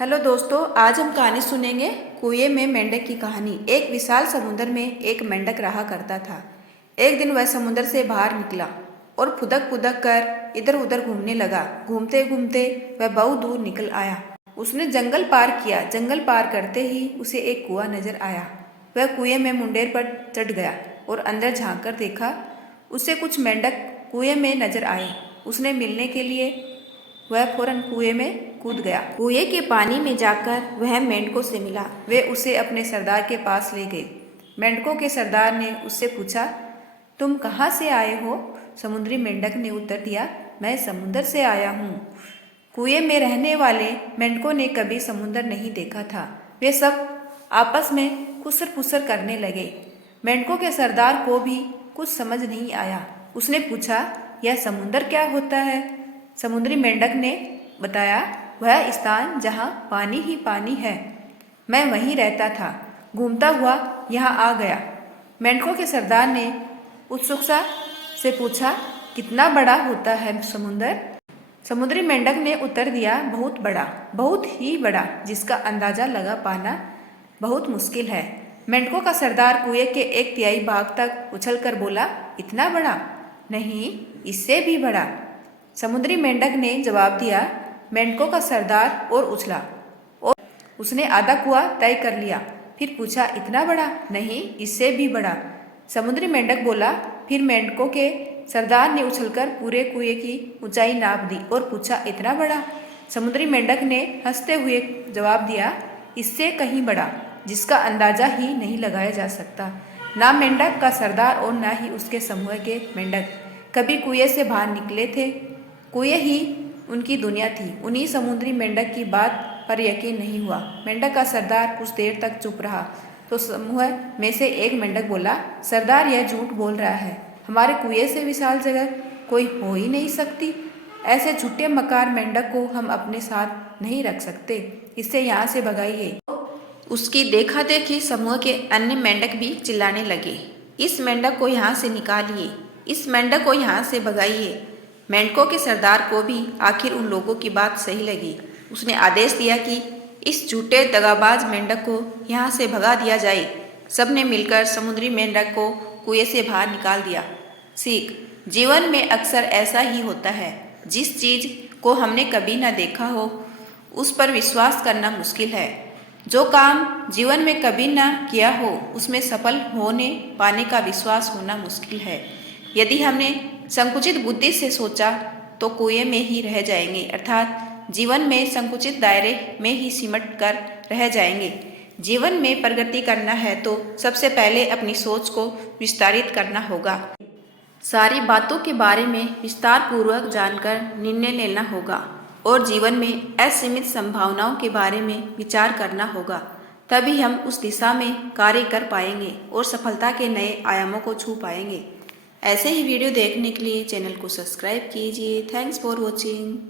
Hello दोस्तों, आज हम कहानी सुनेंगे कुएं में मेंढक की कहानी। एक विशाल समुद्र में एक मेंढक रहा करता था। एक दिन वह समुद्र से बाहर निकला और फुदक फुदक कर इधर उधर घूमने लगा। घूमते घूमते वह बहुत दूर निकल आया। उसने जंगल पार किया। जंगल पार करते ही उसे एक कुआं नजर आया। वह कुएं में मुंडेर पर चढ़ गया और अंदर झांक कर देखा। उसे कुछ मेंढक कुएं में नजर आए। उसने मिलने के लिए वह फौरन कुएं में कूद गया। कुएं के पानी में जाकर वह मेंढकों से मिला। वे उसे अपने सरदार के पास ले गए। मेंढकों के सरदार ने उससे पूछा, तुम कहाँ से आए हो? समुद्री मेंढक ने उत्तर दिया, मैं समुद्र से आया हूँ। कुएं में रहने वाले मेंढकों ने कभी समुद्र नहीं देखा था। वे सब आपस में खुसर फुसर करने लगे। मेंढकों के सरदार को भी कुछ समझ नहीं आया। उसने पूछा, यह समुद्र क्या होता है? समुद्री मेंढक ने बताया, वह स्थान जहाँ पानी ही पानी है। मैं वहीं रहता था, घूमता हुआ यहाँ आ गया। मेंढकों के सरदार ने उत्सुकता से पूछा, कितना बड़ा होता है समुद्र? समुद्री मेंढक ने उत्तर दिया, बहुत बड़ा, बहुत ही बड़ा, जिसका अंदाजा लगा पाना बहुत मुश्किल है। मेंढकों का सरदार कुएं के एक तिहाई भाग तक उछलकर बोला, इतना बड़ा? नहीं, इससे भी बड़ा। समुद्री मेंढक ने जवाब दिया। मेंढकों का सरदार और उछला और उसने आधा कुआं तय कर लिया। फिर पूछा, इतना बड़ा? नहीं, इससे भी बड़ा। समुद्री मेंढक बोला। फिर मेंढकों के सरदार ने उछलकर पूरे कुएं की ऊंचाई नाप दी और पूछा, इतना बड़ा? समुद्री मेंढक ने हंसते हुए जवाब दिया, इससे कहीं बड़ा, जिसका अंदाजा ही नहीं लगाया जा सकता। ना मेंढक का सरदार और ना ही उसके समूह के मेंढक कभी कुएं से बाहर निकले थे। कुएं ही उनकी दुनिया थी। उन्हीं समुद्री मेंढक की बात पर यकीन नहीं हुआ। मेंढक का सरदार कुछ देर तक चुप रहा तो समूह में से एक मेंढक बोला, सरदार यह झूठ बोल रहा है। हमारे कुएं से विशाल जगह कोई हो ही नहीं सकती। ऐसे झूठे मकार मेंढक को हम अपने साथ नहीं रख सकते। इससे यहाँ से भगाइए। उसकी देखा देखी समूह के अन्य मेंढक भी चिल्लाने लगे, इस मेंढक को यहाँ से निकालिए, इस मेंढक को यहाँ से भगाइए। मेंढकों के सरदार को भी आखिर उन लोगों की बात सही लगी। उसने आदेश दिया कि इस झूठे दगाबाज मेंढक को यहाँ से भगा दिया जाए। सबने मिलकर समुद्री मेंढक को कुएं से बाहर निकाल दिया। सीख, जीवन में अक्सर ऐसा ही होता है। जिस चीज़ को हमने कभी न देखा हो उस पर विश्वास करना मुश्किल है। जो काम जीवन में कभी न किया हो उसमें सफल होने पाने का विश्वास होना मुश्किल है। यदि हमने संकुचित बुद्धि से सोचा तो कुएं में ही रह जाएंगे, अर्थात जीवन में संकुचित दायरे में ही सिमट कर रह जाएंगे। जीवन में प्रगति करना है तो सबसे पहले अपनी सोच को विस्तारित करना होगा। सारी बातों के बारे में विस्तार पूर्वक जानकर निर्णय लेना होगा और जीवन में असीमित संभावनाओं के बारे में विचार करना होगा। तभी हम उस दिशा में कार्य कर पाएंगे और सफलता के नए आयामों को छू पाएंगे। ऐसे ही वीडियो देखने के लिए चैनल को सब्सक्राइब कीजिए। Thanks for watching.